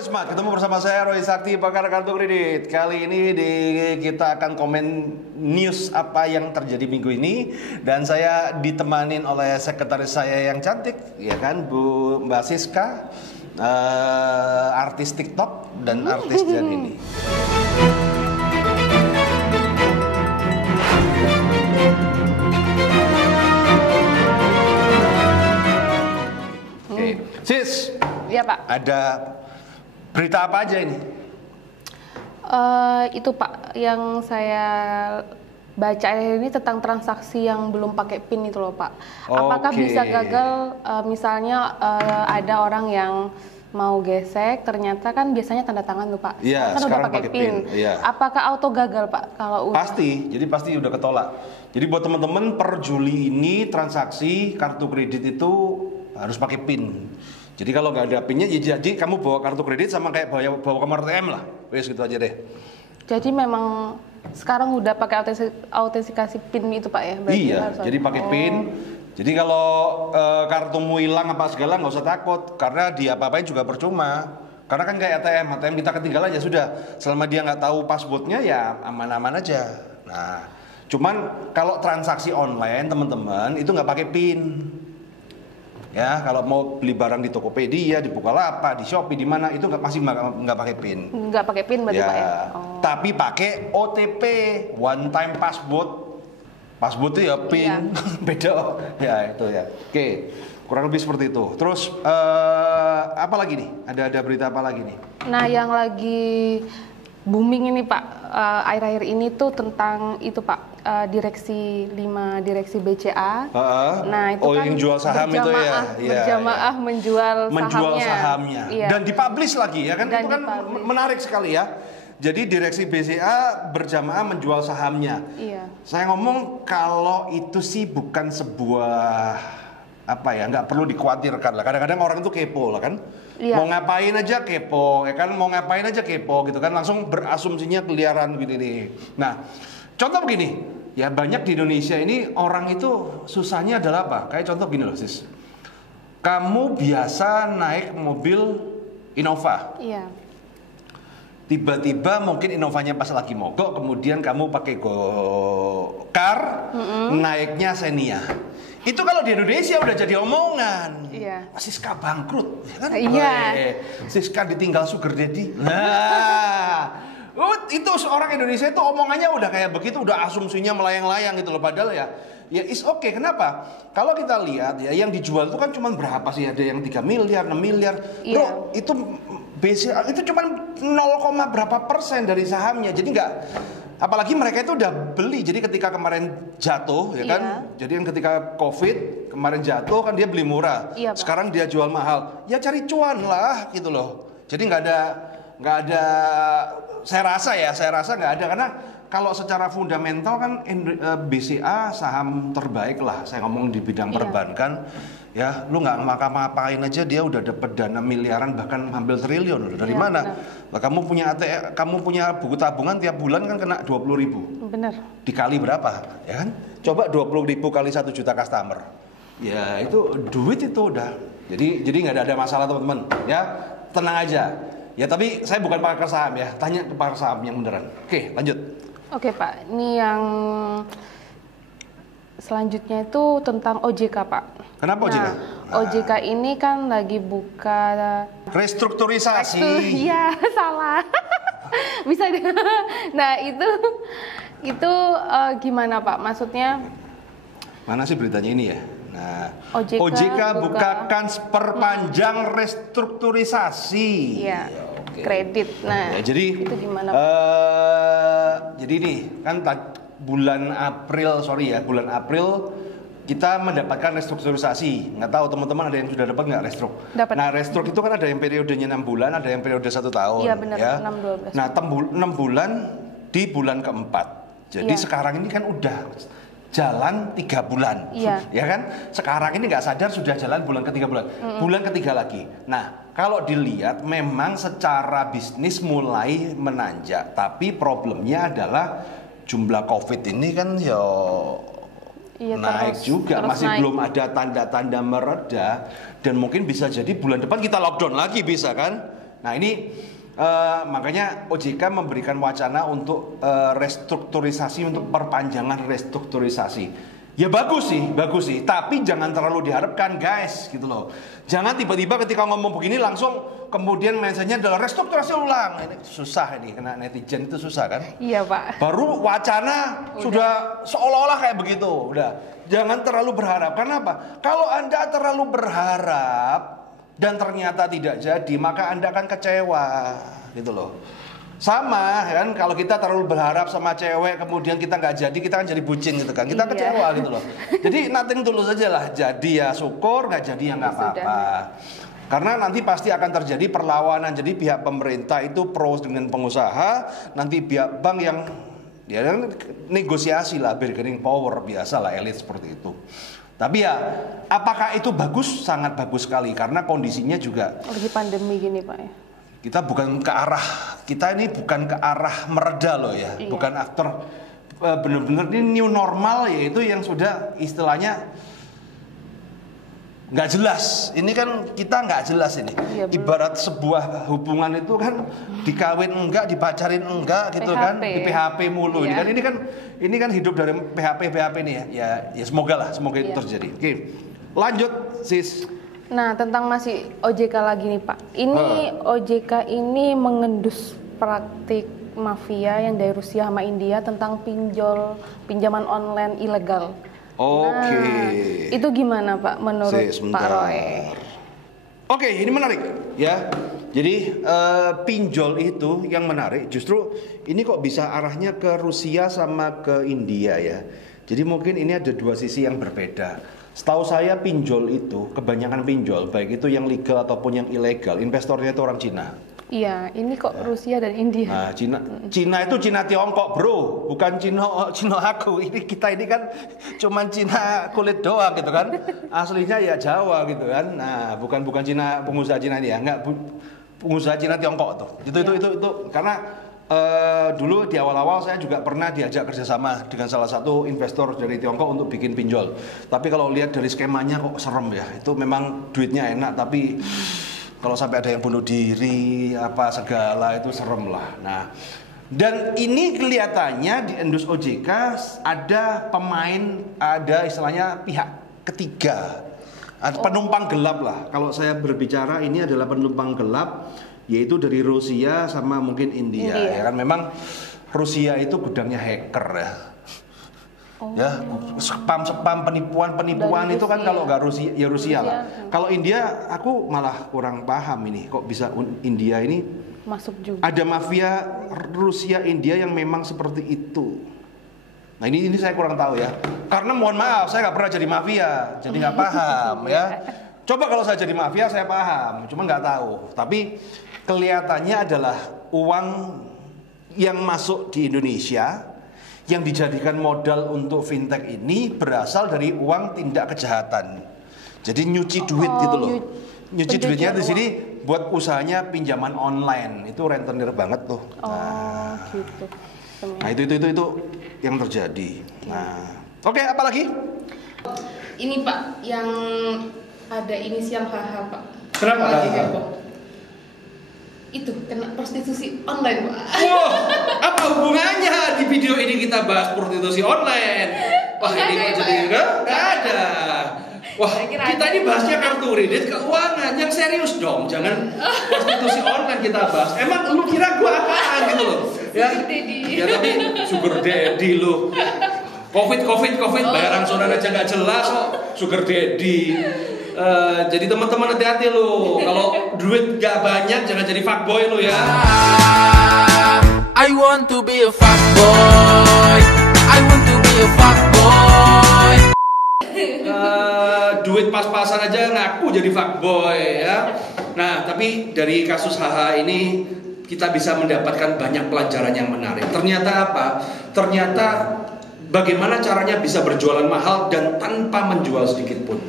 Smart, ketemu bersama saya Roy Sakti, pakar kartu kredit. Kali ini kita akan komen news apa yang terjadi minggu ini. Dan saya ditemanin oleh sekretaris saya yang cantik, ya kan, Mbak Siska, artis TikTok dan artis Jan ini. Oke, Sis. Iya Pak. Ada berita apa aja ini? Itu Pak, yang saya baca ini tentang transaksi yang belum pakai PIN itu loh Pak. Apakah bisa gagal, misalnya ada orang yang mau gesek, ternyata kan biasanya tanda tangan tuh Pak. Iya, kan udah pakai PIN. Iya. Apakah auto gagal Pak kalau udah? Pasti, jadi pasti udah ketolak. Jadi buat teman-teman per Juli ini transaksi kartu kredit itu harus pakai PIN. Jadi kalau nggak ada PIN-nya, ya jadi kamu bawa kartu kredit sama kayak bawa kamar ATM lah. Wes gitu aja deh. Jadi memang sekarang udah pakai autentikasi PIN itu Pak ya? Berarti iya, jadi pakai PIN. Jadi kalau kartumu hilang apa segala nggak usah takut, karena dia apa-apain juga percuma. Karena kan kayak ATM kita ketinggalan ya sudah. Selama dia nggak tahu passwordnya ya aman-aman aja. Nah, cuman kalau transaksi online teman-teman itu nggak pakai PIN. Ya, kalau mau beli barang di Tokopedia, di Bukalapak, di Shopee, di mana itu masih nggak pakai PIN. Nggak pakai PIN berarti ya, Pak ya? Tapi pakai OTP, one time password. Password itu ya PIN, iya. Beda. Ya itu ya. Oke, kurang lebih seperti itu. Terus apa lagi nih? Ada berita apa lagi nih? Nah, yang lagi booming ini Pak, akhir-akhir ini tuh tentang itu Pak, direksi 5 direksi BCA. Nah itu kan yang jual saham itu ya, berjamaah menjual sahamnya. Iya. Dan dipublish lagi ya kan, dan itu kan menarik sekali ya. Jadi direksi BCA berjamaah menjual sahamnya. Iya. Saya ngomong kalau itu sih bukan sebuah apa ya, nggak perlu dikhawatirkan lah. Kadang-kadang orang itu kepo lah kan. Iya. Mau ngapain aja kepo, ya kan? Mau ngapain aja kepo gitu kan, langsung berasumsinya keliaran gini nih. Nah, contoh begini, ya banyak di Indonesia ini orang itu susahnya adalah apa? Kayak contoh gini loh Sis. Kamu biasa naik mobil Innova. Iya. Tiba-tiba mungkin Innovanya pas lagi mogok, kemudian kamu pakai Gokar, naiknya Xenia. Itu kalau di Indonesia udah jadi omongan. Iya. Siska bangkrut, ya kan? Iya. Siska ditinggal sugar daddy. Nah, itu seorang Indonesia itu omongannya udah kayak begitu, udah asumsinya melayang-layang gitu loh. Padahal ya is okay. Kenapa? Kalau kita lihat ya yang dijual itu kan cuma berapa sih? Ada yang 3 miliar, 6 miliar. Iya. Bro, itu BCA itu cuma 0, berapa persen dari sahamnya. Jadi nggak, apalagi mereka itu udah beli. Jadi ketika kemarin jatuh ya kan, jadi yang ketika COVID kemarin jatuh kan dia beli murah. Iya, sekarang dia jual mahal. Ya cari cuan lah gitu loh. Jadi nggak ada. Saya rasa nggak ada, karena kalau secara fundamental kan BCA saham terbaik lah. Saya ngomong di bidang perbankan. Ya, lu nggak ngapa-ngapain aja dia udah dapat dana miliaran, bahkan hampir triliun. Dari mana? Lah, kamu punya buku tabungan tiap bulan kan kena 20.000. Bener. Dikali berapa? Ya kan? Coba 20.000 kali 1 juta customer. Ya itu duit itu udah. Jadi nggak ada masalah teman-teman. Ya tenang aja. Ya tapi saya bukan pakar saham ya. Tanya ke pakar saham yang beneran. Oke, lanjut. Oke Pak, ini yang selanjutnya itu tentang OJK Pak. Kenapa OJK? OJK ini kan lagi buka restrukturisasi. Iya, salah. Bisa deh. Nah, itu gimana Pak? Maksudnya mana sih beritanya ini ya? Nah, OJK bukakan perpanjang restrukturisasi. Iya. Kredit. Nah, ya, jadi itu gimana Pak? Jadi nih kan bulan April kita mendapatkan restrukturisasi. Nggak tahu teman-teman ada yang sudah dapat nggak restruk? Dapat. Nah, restruk itu kan ada yang periodenya 6 bulan, ada yang periode 1 tahun. Iya benar, ya. 6-12. Nah, 6 bulan di bulan keempat. Jadi sekarang ini kan udah jalan 3 bulan. Iya. Ya kan? Sekarang ini nggak sadar sudah jalan bulan ke-3 bulan. Bulan ketiga lagi. Nah, kalau dilihat memang secara bisnis mulai menanjak, tapi problemnya adalah jumlah COVID ini kan naik juga, masih naik. Belum ada tanda-tanda mereda, dan mungkin bisa jadi bulan depan kita lockdown lagi, bisa kan? Nah ini makanya OJK memberikan wacana untuk restrukturisasi, untuk perpanjangan restrukturisasi. Ya bagus sih, tapi jangan terlalu diharapkan guys, gitu loh. Jangan tiba-tiba ketika ngomong begini langsung kemudian mentionnya adalah restrukturisasi ulang. Ini susah ini, kena netizen itu susah kan? Iya Pak. Baru wacana sudah seolah-olah kayak begitu, udah. Jangan terlalu berharap, karena apa? Kalau Anda terlalu berharap dan ternyata tidak jadi, maka Anda akan kecewa, gitu loh. Sama kan, kalau kita terlalu berharap sama cewek kemudian kita nggak jadi, kita kan jadi bucin gitu kan, kita kecewa gitu loh. Jadi nothing tulus aja lah, jadi ya syukur, nggak jadi ya nggak apa-apa. Karena nanti pasti akan terjadi perlawanan. Jadi pihak pemerintah itu pro dengan pengusaha, nanti pihak bank yang ya negosiasi lah, bargaining power, biasa lah elit seperti itu. Tapi ya, apakah itu bagus? Sangat bagus sekali, karena kondisinya juga lagi pandemi gini Pak ya. Kita ini bukan ke arah mereda loh ya, bukan after bener-bener ini new normal, yaitu yang sudah istilahnya nggak jelas. Ini kan kita nggak jelas ini. Ibarat sebuah hubungan itu kan dikawin enggak, dipacarin enggak gitu PHP. Kan, di PHP mulu. Iya. Ini kan hidup dari PHP ini ya. Ya semoga itu terjadi. Oke, lanjut sis. Nah, tentang masih OJK lagi nih Pak. Ini OJK ini mengendus praktik mafia yang dari Rusia sama India tentang pinjaman online ilegal. Oke. Nah, itu gimana Pak menurut Pak Roy? Oke, ini menarik ya. Jadi pinjol itu yang menarik. Justru ini kok bisa arahnya ke Rusia sama ke India ya. Jadi mungkin ini ada dua sisi yang berbeda. Setahu saya pinjol itu, kebanyakan pinjol, baik itu yang legal ataupun yang ilegal, investornya itu orang Cina. Iya, ini kok Rusia dan India. Nah, Cina itu Cina Tiongkok, bro, bukan Cina aku. Ini kita ini kan cuman Cina kulit doang gitu kan. Aslinya ya Jawa gitu kan. Nah, bukan Cina, pengusaha Cina ini ya, enggak, pengusaha Cina Tiongkok tuh. Itu karena dulu di awal-awal saya juga pernah diajak kerjasama dengan salah satu investor dari Tiongkok untuk bikin pinjol. Tapi kalau lihat dari skemanya kok serem ya. Itu memang duitnya enak, tapi kalau sampai ada yang bunuh diri apa segala itu serem lah. Nah, dan ini kelihatannya di endus OJK ada pemain, ada istilahnya pihak ketiga, penumpang gelap lah. Kalau saya berbicara ini adalah penumpang gelap, yaitu dari Rusia sama mungkin India. Ya kan, memang Rusia itu gudangnya hacker ya. Ya, spam penipuan itu kan kalau nggak Rusia ya Rusia lah. Kalau India aku malah kurang paham ini, kok bisa India ini masuk juga. Ada mafia Rusia India yang memang seperti itu. Nah ini saya kurang tahu ya. Karena mohon maaf saya nggak pernah jadi mafia, jadi nggak paham ya. Coba kalau saya jadi mafia saya paham, cuma nggak tahu. Tapi kelihatannya adalah uang yang masuk di Indonesia yang dijadikan modal untuk fintech ini berasal dari uang tindak kejahatan. Jadi nyuci duit gitu loh. Nyuci duitnya di sini buat usahanya pinjaman online. Itu rentenir banget tuh. Gitu. Nah, itu yang terjadi. Nah, oke, apa lagi? Ini Pak yang ada inisial HH Pak. Kenapa? Itu kena prostitusi online Pak. Wah, apa hubungannya di video ini kita bahas prostitusi online? Wah, ini kok jadi enggak ada. Wah, kita ini bahasnya kartu kredit, keuangan yang serius dong. Jangan prostitusi online kita bahas. Emang lu kira gua apaan gitu loh? Ya, ya tapi sugar daddy lu. Covid bayaran saudara aja nggak jelas kok. Sugar daddy. Jadi teman-teman hati-hati lu. Kalau duit gak banyak jangan jadi fuckboy lu ya. I want to be a fuckboy. I want to be a fuckboy. Duit pas-pasan aja ngaku jadi fuckboy ya. Nah, tapi dari kasus HH ini kita bisa mendapatkan banyak pelajaran yang menarik. Ternyata apa? Ternyata bagaimana caranya bisa berjualan mahal dan tanpa menjual sedikit pun.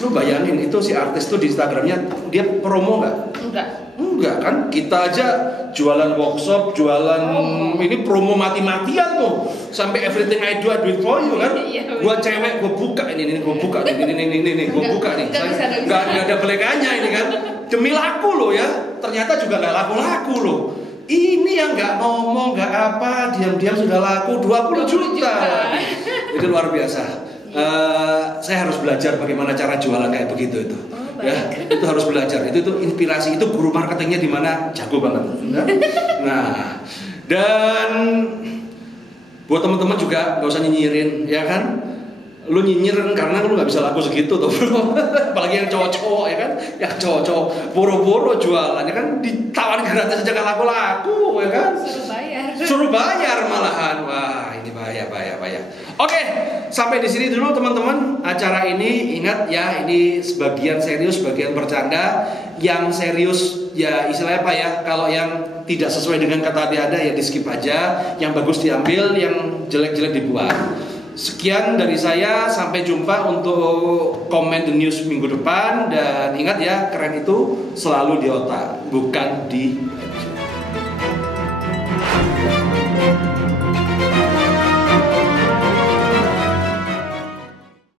Lu bayangin itu si artis tuh di Instagramnya dia promo nggak? Enggak kan? Kita aja jualan workshop, jualan ini promo mati-matian tuh. Sampai everything I do for you kan? Gua cewek gua buka ini gua buka ini gua buka nih. Nggak ada belekannya ini kan? demi laku loh ya, ternyata juga nggak laku-laku loh. Ini yang nggak ngomong, nggak apa, diam-diam sudah laku 20 juta. Itu luar biasa. Saya harus belajar bagaimana cara jualan kayak begitu itu. Ya, itu harus belajar. Itu inspirasi. Itu guru marketingnya di mana jago banget. Nah, dan buat teman-teman juga nggak usah nyinyirin, ya kan? Lu nyinyir karena lu nggak bisa laku segitu tuh, bro. Apalagi yang cowok-cowok ya kan, yang cowok-cowok boro-boro jualan ya kan, ditawarin gratis aja nggak laku-laku ya kan, suruh bayar malahan. Wah, ini bahaya. Oke, sampai di sini dulu teman-teman acara ini. Ingat ya, ini sebagian serius, sebagian bercanda. Yang serius ya istilahnya apa ya, kalau yang tidak sesuai dengan kata ada ya di skip aja, yang bagus diambil, yang jelek-jelek dibuang. Sekian dari saya, sampai jumpa untuk komen the news minggu depan. Dan ingat ya, keren itu selalu di otak, bukan di